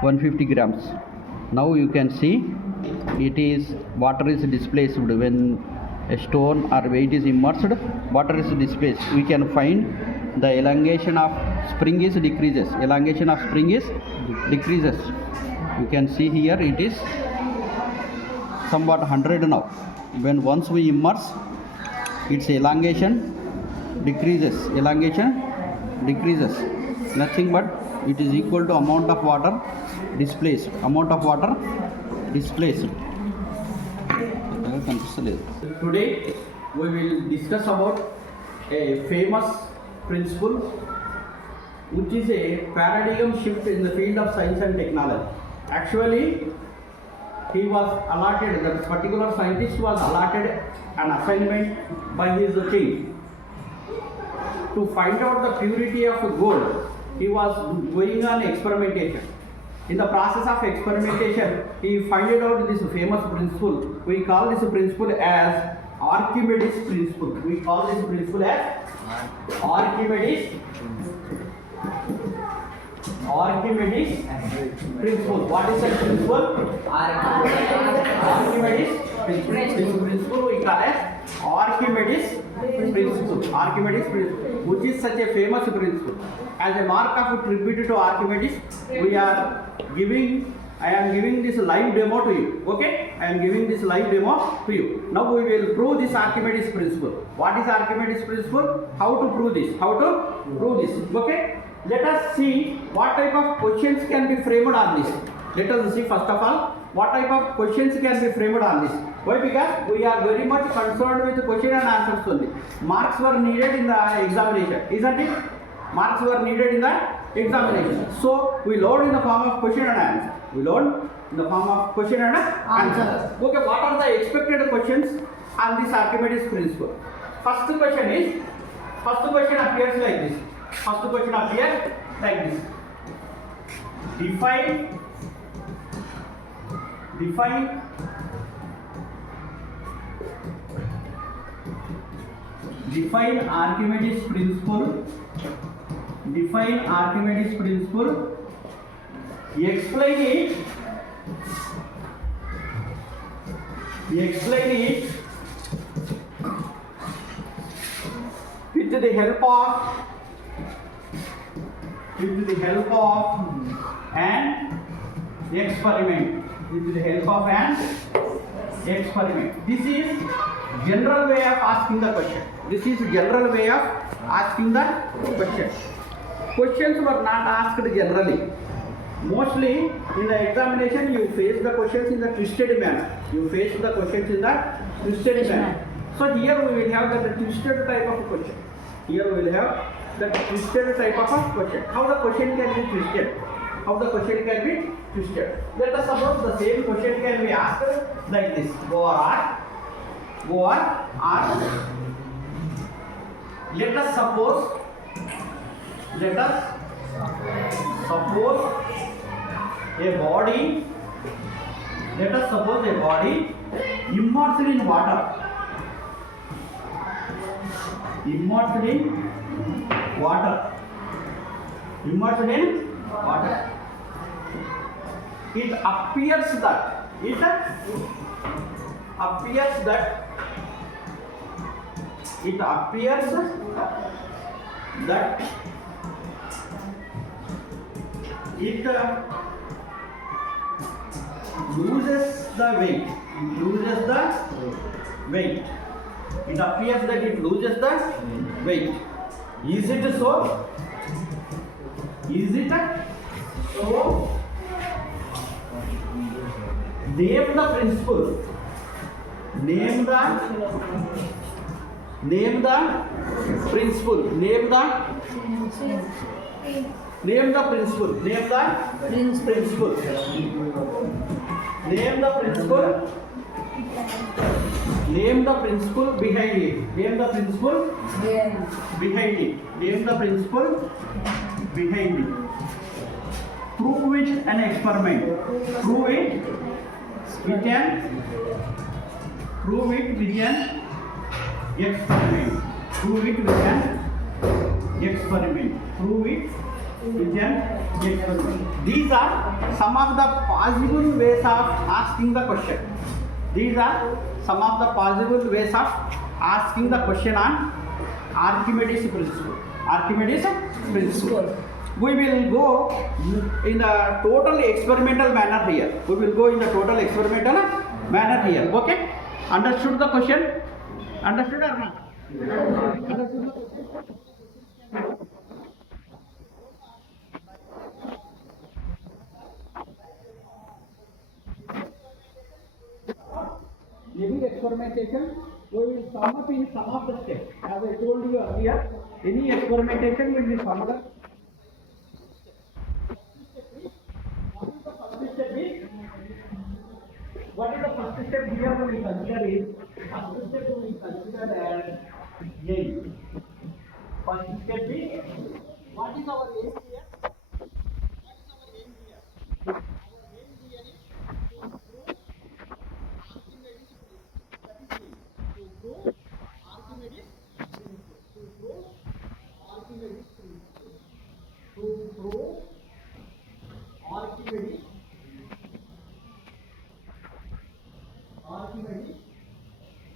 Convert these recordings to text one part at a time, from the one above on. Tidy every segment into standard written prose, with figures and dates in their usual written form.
150 grams. Now you can see it is water is displaced when a stone or weight is immersed, water is displaced. We can find the elongation of spring is decreases. Elongation of spring is decreases. You can see here it is somewhat 100 now. When once we immerse, its elongation decreases. Elongation decreases. Nothing but it is equal to amount of water displaced. Amount of water displaced. Today we will discuss about a famous principle which is a paradigm shift in the field of science and technology. Actually, he was allotted, that particular scientist was allotted an assignment by his king to find out the purity of gold. He was going on experimentation. In the process of experimentation, he found out this famous principle. We call this principle as Archimedes principle. We call this principle as Archimedes principle. What is that principle? Archimedes principle. This principle we call as Archimedes principle. Archimedes principle, which is such a famous principle. As a mark of tribute to Archimedes, I am giving this live demo to you. Okay? I am giving this live demo to you. Now we will prove this Archimedes principle. What is Archimedes principle? How to prove this? Okay? Let us see what type of questions can be framed on this. Let us see first of all what type of questions can be framed on this. Why? Because we are very much concerned with the question and answers only. Marks were needed in the examination, isn't it? Marks were needed in the examination. So we load in the form of question and answer. Okay, what are the expected questions on this Archimedes principle? First question appears like this. Define Archimedes principle. Explain it with the help of an experiment. This is general way of asking the question. Questions were not asked generally. Mostly in the examination you face the questions in the twisted manner. So here we will have the twisted type of question. How the question can be twisted? Let us suppose the same question can be asked like this. Go on. Let us suppose a body immersed in water. It appears that it loses the weight. It appears that it loses the weight. Is it so? Name the principle. Name the principle behind it. Prove it an experiment. Prove it with an experiment. These are some of the possible ways of asking the question. These are some of the possible ways of asking the question on Archimedes principle. Archimedes principle. We will go in the total experimental manner here. We will go in the total experimental manner here. Okay? Understood the question? Understood or not? Understood the question? Any experimentation, we will sum up in some of the steps. As I told you earlier, any experimentation will be summed up. What is the first step here we will consider is, first step we will consider as aim. First step is, what is our aim here? Archimedes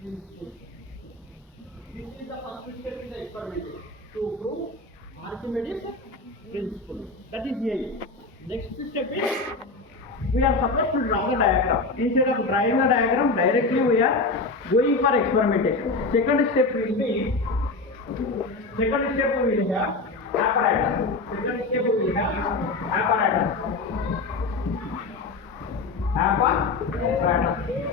principle. This is the first step in the experiment to prove Archimedes principle. That is A. Next step is we are supposed to draw the diagram. Instead of drawing the diagram directly, we are going for experimentation. Second step will be we will have apparatus. Second step we will have apparatus.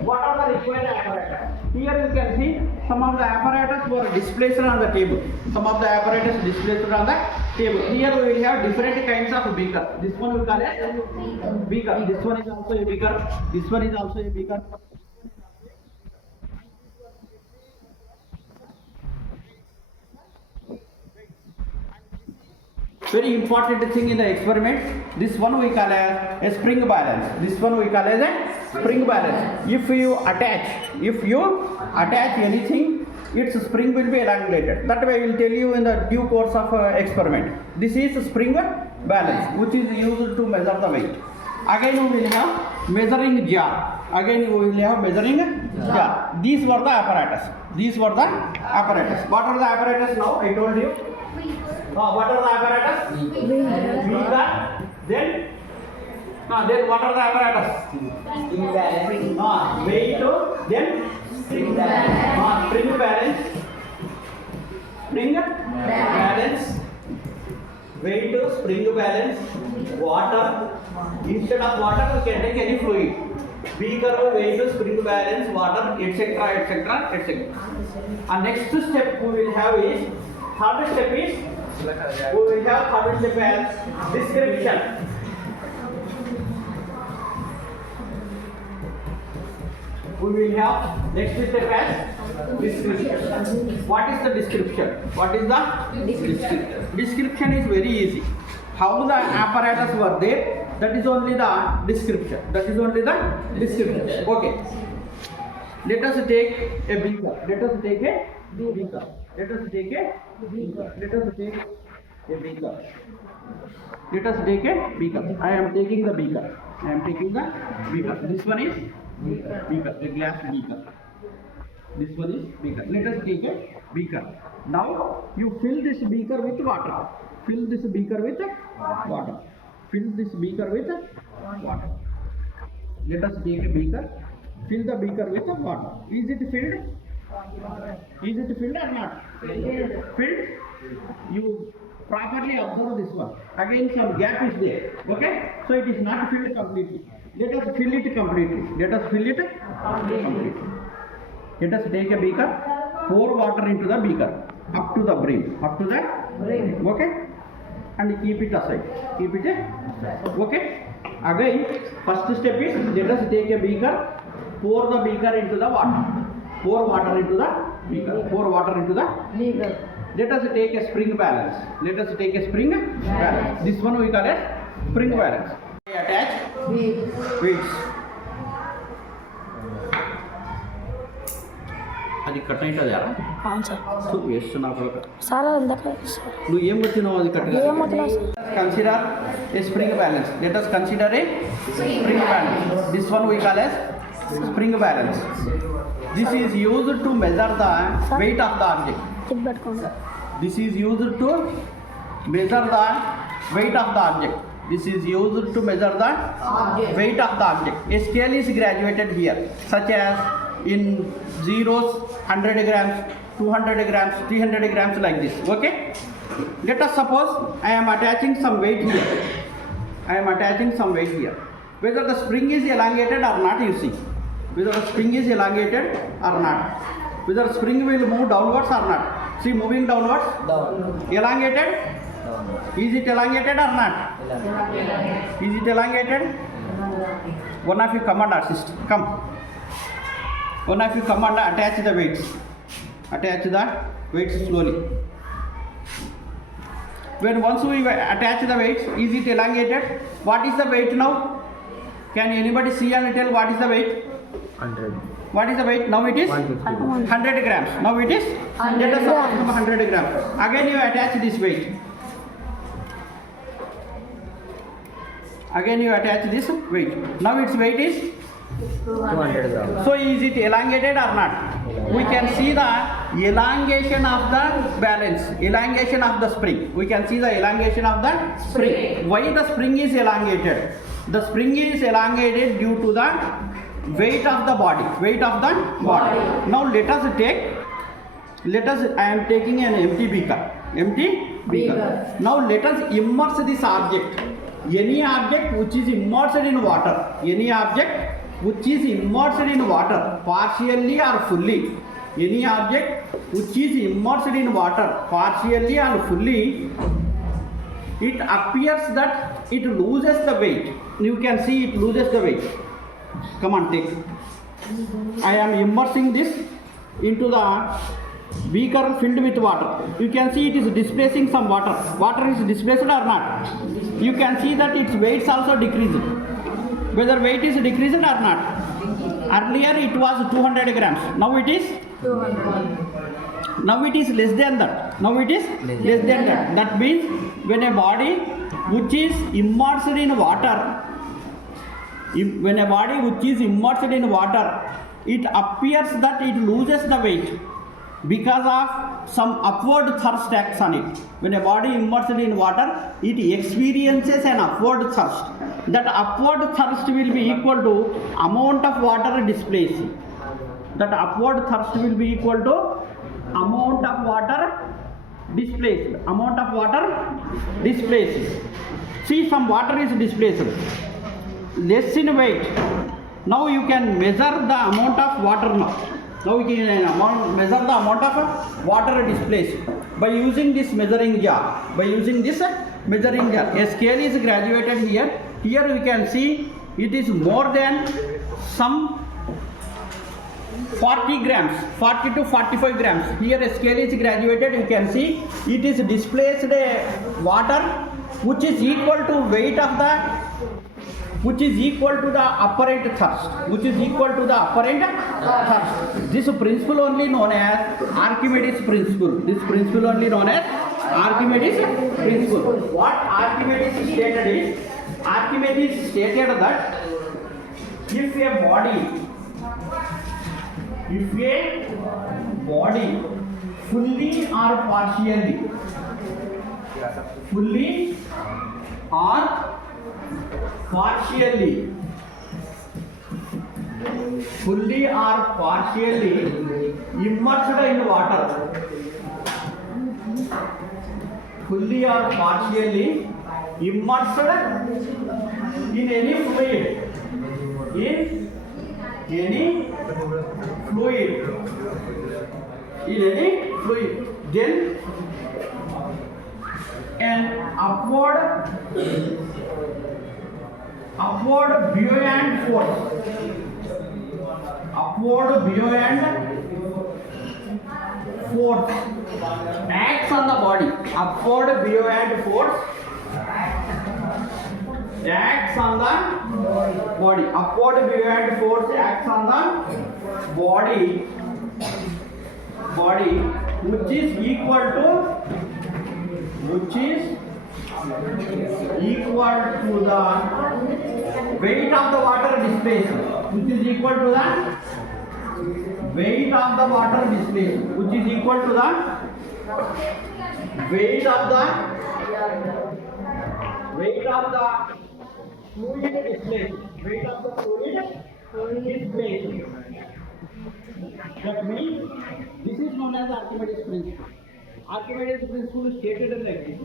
What are the required apparatus? Here you can see some of the apparatus were displaced on the table. Some of the apparatus displaced on the table. Here we will have different kinds of beaker. This one we call it beaker. This one is also a beaker. This one is also a beaker. Very important thing in the experiment, this one we call as a spring balance. This one we call as a spring balance. If you attach anything, its spring will be elongated. That way I will tell you in the due course of experiment. This is spring balance, which is used to measure the weight. Again we will have measuring jar. These were the apparatus. What are the apparatus now? I told you. What are the apparatus? Beaker. Then what are the apparatus? Weight. Then spring balance. Weight, spring balance, water. Instead of water, you can take any fluid. Beaker, weight, spring balance, water, etc. And next step we will have is, third step is, we will have third step as description. We will have next step as description. What is the description? Description is very easy. How the apparatus were there, that is only the description. Okay. Let us take a beaker. I am taking the beaker. This one is beaker, a glass beaker. This one is beaker. Let us take a beaker. Now you fill this beaker with water. Let us take a beaker. Fill the beaker with water. Is it filled or not? Filled. You properly observe this one. Again some gap is there. Okay? So it is not filled completely. Let us fill it completely. Let us take a beaker, pour water into the beaker up to the brim. Okay? And keep it aside. Okay? Again, first step is, let us take a beaker, pour the beaker into the water. Pour water into the beaker. Let us take a spring balance. This one we call as spring balance. I attach weights. అది cut అవుతుంది యారా అవును sir వేస్తున్నా sir అందాక sir నువ్వు ఏం వచ్చినావు అది cut ఏం వదిలేదు sir consider A spring balance let us consider A spring balance this one we call as spring balance. This is used to measure the weight of the object. Tip పెట్టుకోండి This is used to measure the weight of the object. This is used to measure the weight of the object. A scale is graduated here, such as in zeros, 100 grams, 200 grams, 300 grams, like this. Okay? Let us suppose I am attaching some weight here. I am attaching some weight here. Whether the spring is elongated or not, you see. Whether the spring is elongated or not. Whether the spring will move downwards or not. See, moving downwards. Down. Elongated. Is it elongated or not? Is it elongated? One of you come and assist. Come. One of you come and attach the weights. Attach the weights slowly. When once we attach the weights, is it elongated? What is the weight now? Can anybody see and tell what is the weight? 100. What is the weight? Now it is 100 grams. Now it is 100 grams. Again you attach this weight. Again you attach this weight. Now its weight is 200 grams. so is it elongated or not? We can see the elongation of the balance, elongation of the spring. We can see the elongation of the spring. Why the spring is elongated? The spring is elongated due to the weight of the body. Weight of the body. Now let us I am taking an empty beaker. Empty beaker. Now let us immerse this object. Any object which is immersed in water. Any object which is immersed in water, partially or fully. Any object which is immersed in water, partially or fully, it appears that it loses the weight. You can see it loses the weight. Come on, take. I am immersing this into the beaker filled with water. You can see it is displacing some water. Water is displaced or not? You can see that its weight also decreasing. Whether weight is decreased or not. Earlier it was 200 grams. Now it is 200. Now it is less than that. Now it is less than that. That means when a body which is immersed in water, when a body which is immersed in water, it appears that it loses the weight because of some upward thrust acts on it. When a body immersed in water, it experiences an upward thrust. That upward thrust will be equal to amount of water displaced. That upward thrust will be equal to amount of water displaced. Amount of water displaced. See, some water is displaced. Less in weight. Now you can measure the amount of water now. Now we can measure the amount of water displaced by using this measuring jar. By using this measuring jar, a scale is graduated here. Here we can see it is more than some 40 grams, 40 to 45 grams. Here a scale is graduated. You can see it is displaced water which is equal to weight of the, which is equal to the apparent thrust, which is equal to the apparent thrust. This principle only known as Archimedes principle. This principle only known as Archimedes principle. What Archimedes stated is, Archimedes stated that if a body fully or partially immersed in water, fully or partially immersed in any fluid, then an upward buoyant force acts on the body. Upward buoyant force acts on the body. Upward buoyant force acts on the body body which is equal to the weight of the water displaced, which is equal to the weight of the water displaced, which is equal to the weight of the fluid displaced, weight of the fluid displaced. That means this is known as Archimedes principle. Archimedes principle is stated like this: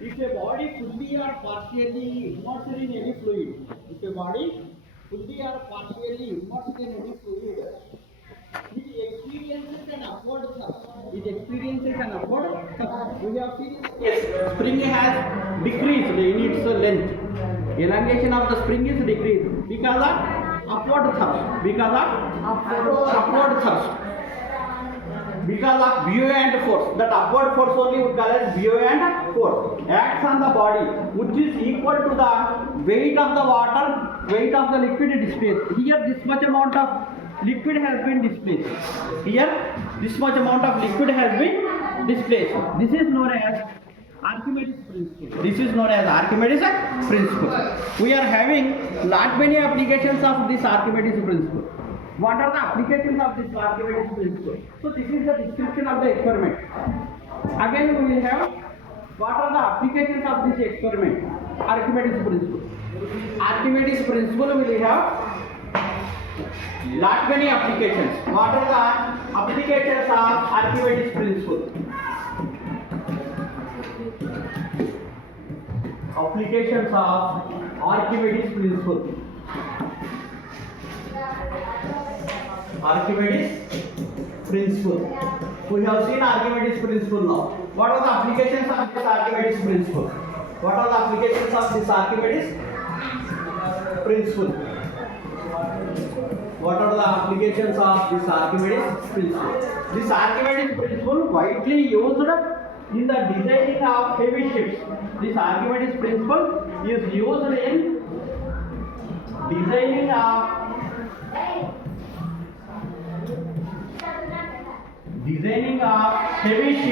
if a body fully or partially immersed in any fluid, it experiences an upward thrust. We have seen, yes, spring has decreased in its length. Elongation of the spring is decreased because of upward thrust. Because of buoyant force. That upward force only we call as buoyant force. Acts on the body, which is equal to the weight of the water, weight of the liquid displaced. Here, this much amount of liquid has been displaced. This is known as Archimedes principle. We are having lot many applications of this Archimedes principle. What are the applications of this Archimedes principle? So this is the description of the experiment. Again we will have what are the applications of this experiment, Archimedes principle. Archimedes principle will have lot many applications. What are the applications of Archimedes principle? Applications of Archimedes principle. We have seen Archimedes principle now. What are the applications of this Archimedes principle? This Archimedes principle widely used in the designing of heavy ships. This Archimedes principle is used in designing of heavy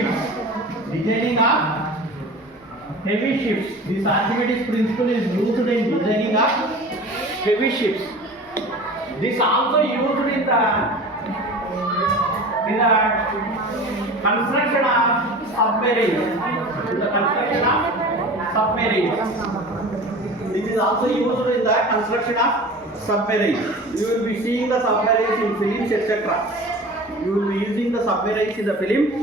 ships. This Archimedes principle is used in designing of heavy ships. This also used in the construction of submarines. This is also used in the construction of submarines. You will be seeing the submarines in films, etc. You will be using the submarines in the film,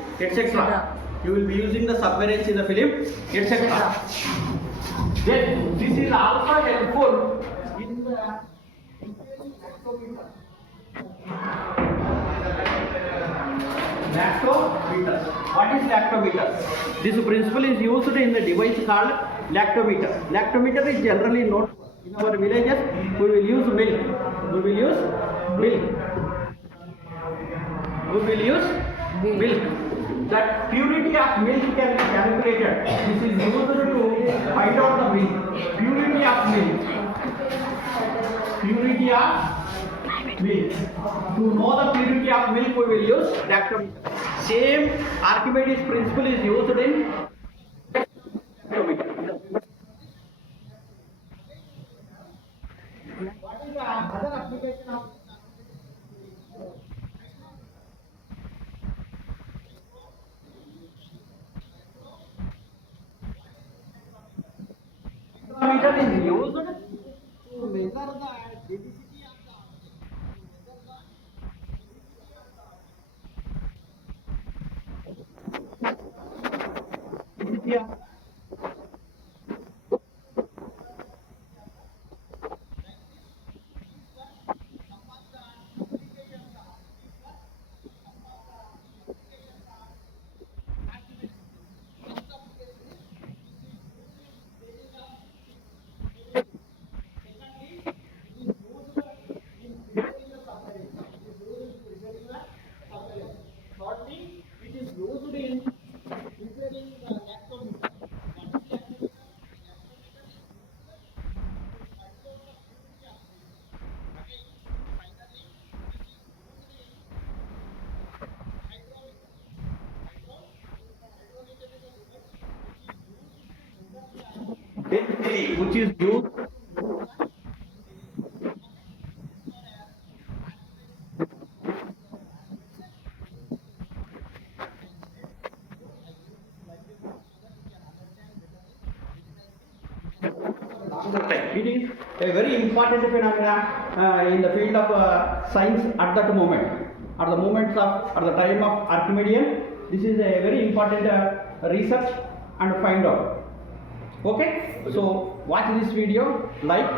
etc. Then this is also helpful in the lactometer. What is lactometer? This principle is used in the device called lactometer. Lactometer is generally known in our villages. We will use milk. That purity of milk can be calculated. This is used to find out the milk. Purity of milk. To know the purity of milk, we will use lactometer. Same Archimedes principle is used in lactometer. What is the other application of lactometer? Is used to measure the density of the Thirdly, it is used in preparing the lactometer. is used it is a very important phenomena in the field of science at that moment, at the time of Archimedes. This is a very important research and find out. Okay, so watch this video, like,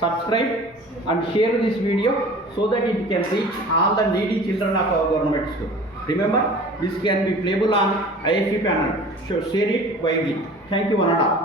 subscribe and share this video so that it can reach all the needy children of our government school. Remember, this can be playable on IFP panel, so share it widely. Thank you, one and all.